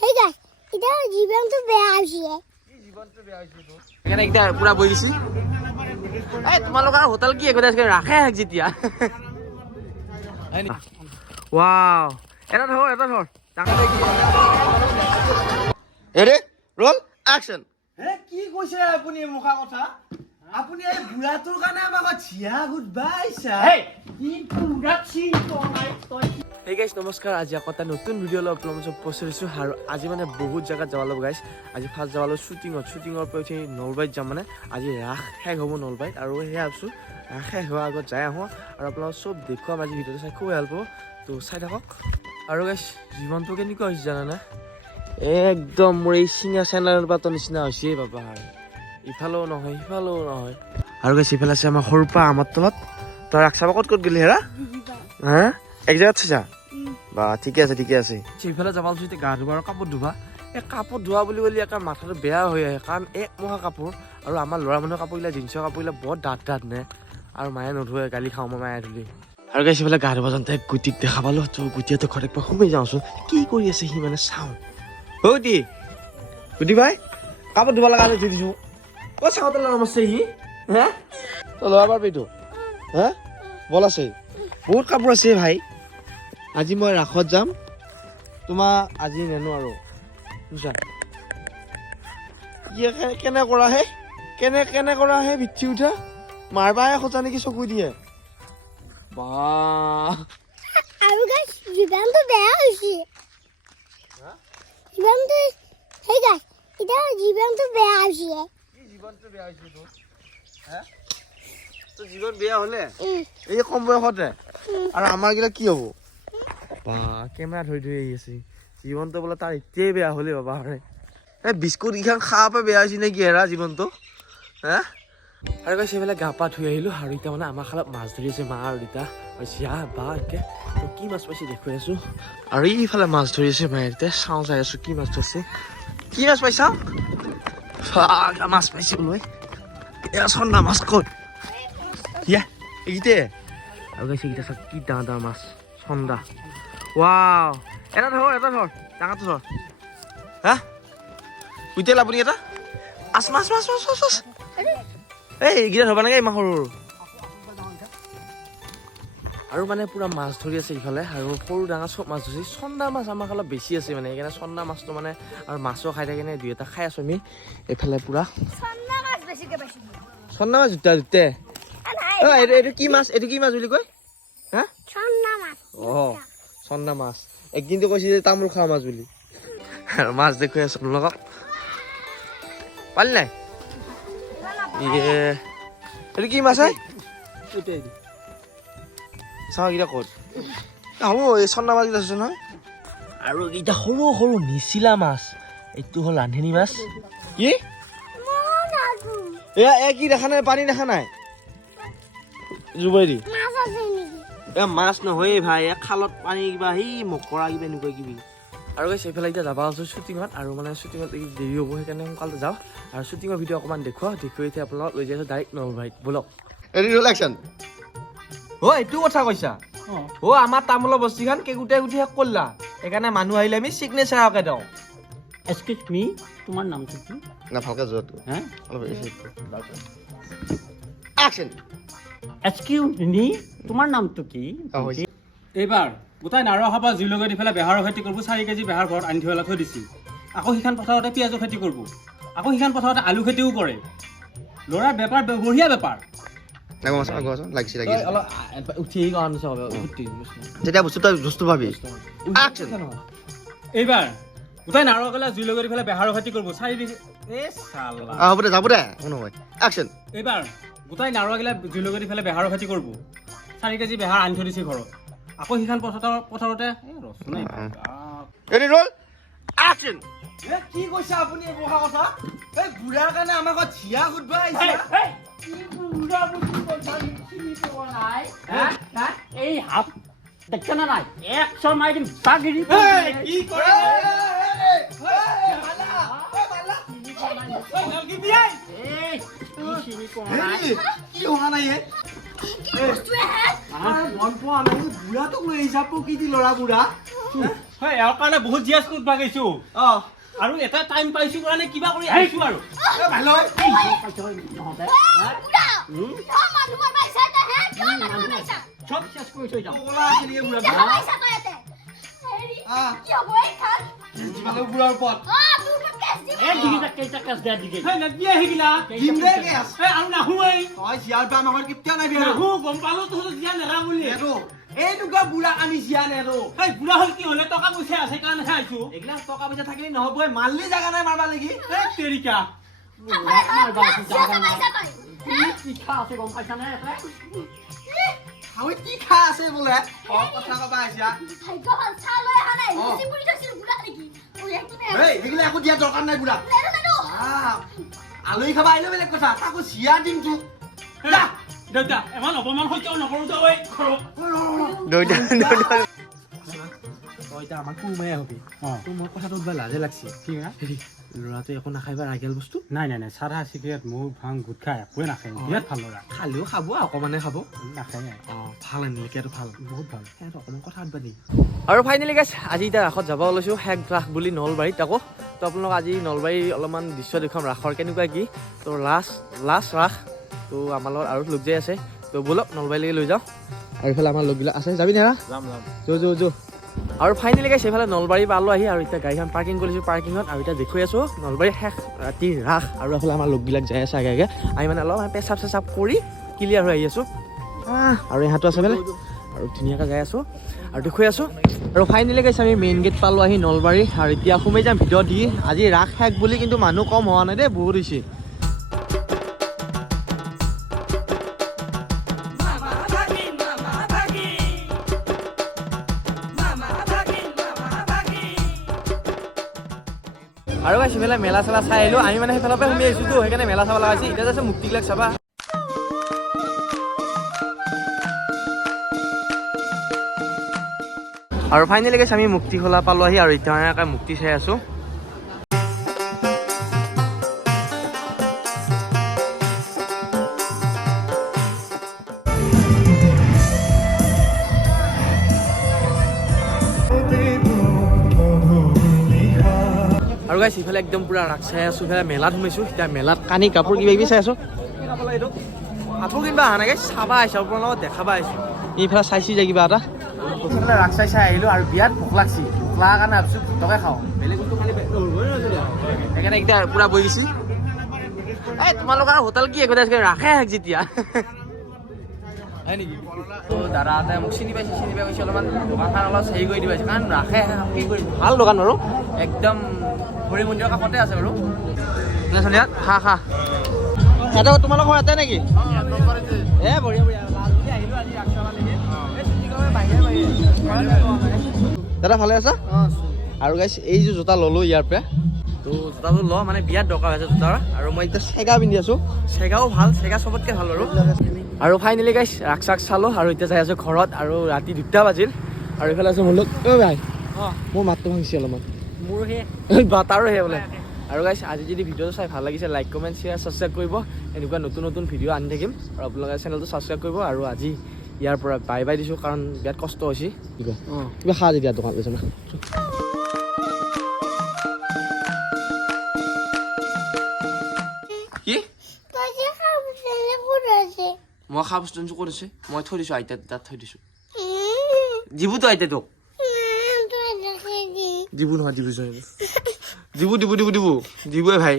Hey guys, এটা জীবনটো বেয়া হৈছে। জীবনটো বেয়া হৈছে তো। এখানে একটা পুরা বই দিছি। এই তোমালোকৰ হোটেল কি একো আছে ৰাখে যেতিয়া। ওয়াও। এটা ধৰ। এৰে ৰোল অ্যাকশন। হে কি কৈছে আপুনি মুখা কথা আপুনি এই বুঢ়াটোৰ কাৰণে আমাক চিয়া গুডবাই চা হে কি পুৰা চিন্তাই তই Hey guys, নমস্কাৰ আজি আকৌ এটা নতুন ভিডিঅ' লৈ আপোনালোকক চব পষ্টিছো আৰু আজি মানে বহুত জায়গাত যাব লাগিব গাইছ আজি ফাৰ্ষ্ট যাব লাগিব শুটিঙৰ পৰা উঠি নলবাৰীত যাম মানে আজি ৰাস শেষ হ'ব নলবাৰীত আৰু সেয়া ভাবছোঁ ৰাস শেষ হোৱাৰ আগত যাই আহোঁ আৰু আপোনালোকক চব দেখুৱাম আজি ভিডিঅ'টো চাই খুব হেল্প হ'ব তো চাই থাকক আৰু গাইছ জীৱনটো কেনেকুৱা হৈছে জানানে একদম মোৰ এই চিঙা চেনেলৰ পাতৰ নিচিনা হৈছে বাবা ইফালেও নহয় সিফালেও নহয় আৰু গাইছ ইফালে আছে আমাৰ সৰুৰ পৰা আমাৰ তলত তই ৰাস চাব ক'ত গ'লি হেৰা হা এক জেগাত চাইছা বা ঠিকে আছে সেইফালে যাব লৈছো এতিয়া গা ধুবা আৰু কাপোৰ ধুবা এই কাপোৰ ধোৱা বুলি ক'লে একে মাথাটো বেয়া হৈ আহে কাৰণ এক মহা কাপোৰ আৰু আমাৰ ল'ৰা মানুহৰ কাপোৰবিলাক জিন্সৰ কাপোৰবিলাক বৰ ডাঠ নে আৰু মায়ে নধুৱে গালি খাওঁ মই মায়ে ধুলি আৰু গাইছে এইফালে গা ধুবা যাওঁতে গুটিক দেখা পালোঁ তো গুটিহঁতৰ ঘৰত একবাৰ সোমাই যাওঁচোন কি কৰি আছে সি মানে চাওঁ গুটি ভাই কাপোৰ ধুব লগা ধুই দিছোঁ ক'ত চাওঁতে ল'ৰা আছে সি হে তই ল'ৰা পাৰিবি এইটো হে বল আছে বহুত কাপোৰ আছে ভাই আজি মই ৰাসত যাম তোমাক আজি নেনো আৰু বুজা কেনে কৰা হে বিঠি উঠা মাৰবাহে সঁচা নেকি চকু দিয়ে বা আৰু গাইস জীবনটো বেয়া হৈছে। জীবনটো hey guys, এটা জীবনটো বেয়া হৈছে। কি জীবনটো বেয়া হৈছে তোৰ হে তো জীবন বেয়া হলে এই কম বয়সতে আৰু আমাৰ গিলা কি হ'ব বা কেমেৰা ধৰি আহি আছে জীৱনটো বোলে তাৰ এতিয়াই বেয়া হ'লে বাবা এই বিস্কুট কেইখন খাব পৰা বেয়া হৈছে নেকি এৰা জীৱনটো হা আৰু কৈছে এইফালে গা পা ধুই আহিলোঁ আৰু এতিয়া মানে আমাৰ খালত মাছ ধৰি আছে মা আৰু দেউতা আৰু চিয়া বা এতিয়া তো কি মাছ পাইছে দেখুৱাই আছোঁ আৰু এইফালে মাছ ধৰি আছে মায়ে এতিয়া চাওঁ চাই আছোঁ কি মাছ ধৰিছে কি মাছ পাইছা মাছ পাইছে বোলো এয়া চন্দা মাছ ক'ত ইয়া এইকেইটা আৰু কৈছে এইকেইটা চাওক কি ডাঙৰ মাছ চন্দা ৱাও এটা ধৰ ডাঙৰটো ধৰ হা উইটেল আপুনি এটা মাছ এই এইকেইটা ধৰবা নাগে ইমান সৰু আৰু মানে পুৰা মাছ ধৰি আছে ইফালে আৰু সৰু ডাঙৰ চব মাছ ধৰিছে চন্দা মাছ আমাৰ অলপ বেছি আছে মানে সেইকাৰণে চন্দা মাছটো মানে আৰু মাছো খাই থাকে দুই এটা খাই আছোঁ আমি এইফালে পুৰা চন্দা মাছ দুটা এইটো কি মাছ বুলি কয় হা চন্দা মাছ একদিনটো কৈছে যে তামোল খোৱা মাছ বুলি আৰু মাছ দেখুৱাই আছো আপোনালোকক পালি নাই এইটো কি মাছ চাওঁ এইকেইটা ক'ত হ'ব এই চন্দা মাছ কেইটা আছে নহয় আৰু এইকেইটা সৰু নিচিলা মাছ এইটো হ'ল ৰান্ধনী মাছ কি এয়া কি দেখা নাই পানী দেখা নাই জুবাইৰি মাছ নহয় ভাই খালত পানী কিবা সেই মকৰা কিবা এনেকুৱা কিবি আৰু গৈছে এইফালে এতিয়া যাব আছোঁ শ্বুটিঙত আৰু মানে শ্বুটিঙত দেৰি হ'ব সেইকাৰণে সোনকালে যাওঁ আৰু শ্বুটিঙৰ ভিডিঅ' অকণমান দেখুৱাই এতিয়া আপোনালোকক লৈ যাইছোঁ ডাইৰেক্ট নলবাৰীত বলক এইটো কথা কৈছা আমাৰ তামোলৰ বস্তিখন গোটেই শেষ কৰিলা সেইকাৰণে মানুহ আহিলে আমি চিগনেচাৰকে দিওঁ এক্সকিউজ মি তোমাৰ নামটো কি না ভালকে যোৱাটো হা একশ্যন এক্সকিউজ মি তোমাৰ নামটো কি এইবাৰ গোটাই নাৰळ খাবা জুইলগত ইফালে বেহাৰৰ খেতি কৰিব 4 কেজি বেহাৰ ঘৰত আনি থৈ দিছি আকৌ সিখান পথাৰতে পিঁয়াজৰ খেতি কৰিব আকৌ সিখান পথাৰতে আলু খেতিও কৰে ল'ৰাৰ বেপাৰ বঢ়িয়া বেপাৰ এইবাৰ গোটাই নাৰळ গেলা জুইলগত ইফালে বেহাৰৰ খেতি কৰিব 4 এইবাৰ গোটাই নাৰळ গেলা জুইলগত ইফালে বেহাৰৰ খেতি কৰিব 4 কেজি বেহাৰ আনি থৈ দিছে ঘৰত আকৌ সিখান পথাৰতে কি কৈছে আপুনি এই বহা কথা এই বুঢ়াৰ কাৰণে আমাক চিয়া গুডবা আহিছে এই হাত দেখছে না নাই 100 মাইল বাগিৰি কি কৰে কি হোৱা নাই মন পোৱা নাই বুঢ়াটোক লৈ আহিছা প্ৰকৃতি ল'ৰা বুঢ়া হয় ইয়াৰ কাৰণে বহুত জিয়াজ কৰি বাগিছোঁ অ আৰু এটা টাইম পাইছোঁ কাৰণে কিবা কৰি আহিছোঁ আৰু ভাল হয় নহ'লে চব চেছ কৰি থৈ যাওঁ যিমানে বুঢ়াৰ ওপৰত কেইটা কেছ দিয়া দিকে হয় নদী আহিলা দিম দে গেছ আৰু নাহোঁৱেই তই জিয়াৰ পৰা আমাৰ কেতিয়া নাবি নাহোঁ গম পালোঁ তহঁতৰ জিয়া নেৰা বুলি এইটোকা বুঢ়া আমি জিয়া নেৰো এই বুঢ়া হ'ল কি হ'লে টকা পইচা আছে কাৰণেহে আহিছোঁ এইগিলা টকা পইচা থাকিলে নহ'বই মাল্লি জাগা নাই মাৰবা লাগি এই তেৰিকা ইচ্ছা আছে গম পাইছানে আৰু কি খা আছে বোলে কথা কবা আহিছা এইগিলা একো দিয়া দৰকাৰ নাই বুঢ়া আলহী খাবা আহিলে বেলেগ কথা তাকো জিয়া দিম তোক দেউতা ইমান অপমান সহ্য নকৰোঁ তই তই এতিয়া আমাক কোমাই হবি তোৰ মোৰ কথাটো কিবা লাজে লাগছে ঠিক ল'ৰাটো একো নাখাইবা ৰাগেল বস্তু নাই নাই নাই চাধা চিগাৰেট মৌ ভাং গুটখা একোৱে নাখায় বিৰাট ভাল ল'ৰা খালেও খাব অকণমানে খাব নাখায় ভাল এনেকুৱাটো ভাল বহুত ভাল সিহঁত অকণমান কথা পাতিবা দেই আৰু ফাইনেলি গাইছ আজি এতিয়া ৰাসত যাব ওলাইছোঁ শেষ ৰাস বুলি নলবাৰীত আকৌ তো আপোনালোক আজি নলবাৰী অলপমান দৃশ্য দেখুৱাম ৰাসৰ কেনেকুৱা কি তো লাষ্ট ৰাস তো আমাৰ লগত আৰু লোক যাই আছে তো ব'লক নলবাৰীলৈকে লৈ যাওঁ আৰু এইফালে আমাৰ লগবিলাক আছে যাবি নে যাম যো আৰু ফাইনেলি গাইছ এইফালে নলবাৰী পালোঁ আহি আৰু এতিয়া গাড়ীখন পাৰ্কিং কৰিছোঁ পাৰ্কিঙত আৰু এতিয়া দেখুৱাই আছোঁ নলবাৰী শেষ ৰাতিৰ ৰাস আৰু এইফালে আমাৰ লগবিলাক যাই আছে আগে আগে আমি মানে অলপ পেচাব চেচাব কৰি ক্লিয়াৰ হৈ আহি আছোঁ আৰু ইহঁতো আছে বোলে আৰু ধুনীয়াকৈ যাই আছোঁ আৰু দেখুৱাই আছোঁ আৰু ফাইনেলি গাইছ আমি মেইন গেট পালোঁ আহি নলবাৰী আৰু এতিয়া সোমাই যাম ভিতৰত দি আজি ৰাস শেষ বুলি কিন্তু মানুহ কম হোৱা নাই দেই বহুত হৈছে আৰু গাইছ ইফালে মেলা চেলা চাই আহিলোঁ আমি মানে সেইফালৰ পৰা সোমাই আহিছোঁতো সেইকাৰণে মেলা চাব লগা হৈছে এতিয়া যাইছে মুক্তিবিলাক চাবা আৰু ফাইনেলি গাইছ আমি মুক্তি খোলা পালোঁ আহি আৰু এতিয়া মানে মুক্তি চাই আছোঁ আৰু গাইছ ইফালে একদম পুৰা ৰাস চাই আছোঁ ইফালে মেলাত সোমাইছোঁ এতিয়া মেলাত কানি কাপোৰ কিবা কিবি চাই আছোঁ কাপোৰ কিনিবা অহা নাই গাইছ চাবা আহিছোঁ আপোনাৰ লগত দেখাবা আহিছোঁ এইফালে চাইছোঁ যে কিবা এটা এইফালে ৰাস চাই আহিলোঁ আৰু বিৰাট ভোক লাগছি ভোক লগাৰ কাৰণে ভাবিছোঁ ভাতকে খাওঁ বেলেগ বস্তু খালি সেইকাৰণে এতিয়া পুৰা বহি গৈছোঁ এই তোমালোকৰ হোটেল কি একো ৰাসে শেষ যেতিয়া হয় নেকি দাদা এটাই মোক চিনি পাই গৈছে অলপমান দোকানখন অলপ হেৰি কৰি দিব কাৰণ ৰাসে কি কৰি ভাল দোকান বাৰু একদম হৰি মন্দিৰৰ কাষতে আছে বাৰু সন্ধিয়াত খা সিহঁতে তোমালোকৰ ইয়াতে নেকি বঢ়িয়া দাদা ভালে আছা আৰু গাইছ এই যে জোতা ল'লোঁ ইয়াৰ পৰা তো জোতাটো ল মানে বিয়াত দৰকাৰ হৈছে জোতাৰ আৰু মই এতিয়া চেগা পিন্ধি আছোঁ চেগাও ভাল চেগা চবতকৈ ভাল বাৰু আৰু ফাইনেলি গাইছ ৰাস চাক চালোঁ আৰু এতিয়া যাই আছোঁ ঘৰত আৰু ৰাতি 2টা বাজিল আৰু এইফালে আছোঁ মোৰ লগ ভাই মোৰ মাতটো ভাঙিছে অলপমান মোৰ সেই বাটাৰো সেই বোলে আৰু গাইছ আজি যদি ভিডিঅ'টো চাই ভাল লাগিছে লাইক কমেণ্ট শ্বেয়াৰ ছাবস্ক্ৰাইব কৰিব এনেকুৱা নতুন ভিডিঅ' আনি থাকিম আৰু আপোনালোকে চেনেলটো ছাবস্ক্ৰাইব কৰিব আৰু আজি ইয়াৰ পৰা বাই দিছোঁ কাৰণ বিৰাট কষ্ট হৈছে কিবা খা যেতিয়া দোকান লৈছে না কি মই খা বস্তু ক'ত আছে মই থৈ দিছোঁ আইতা তাত থৈ দিছোঁ দিবুতো আইতা তোক দিবু নহয় দিবুৱে ভাই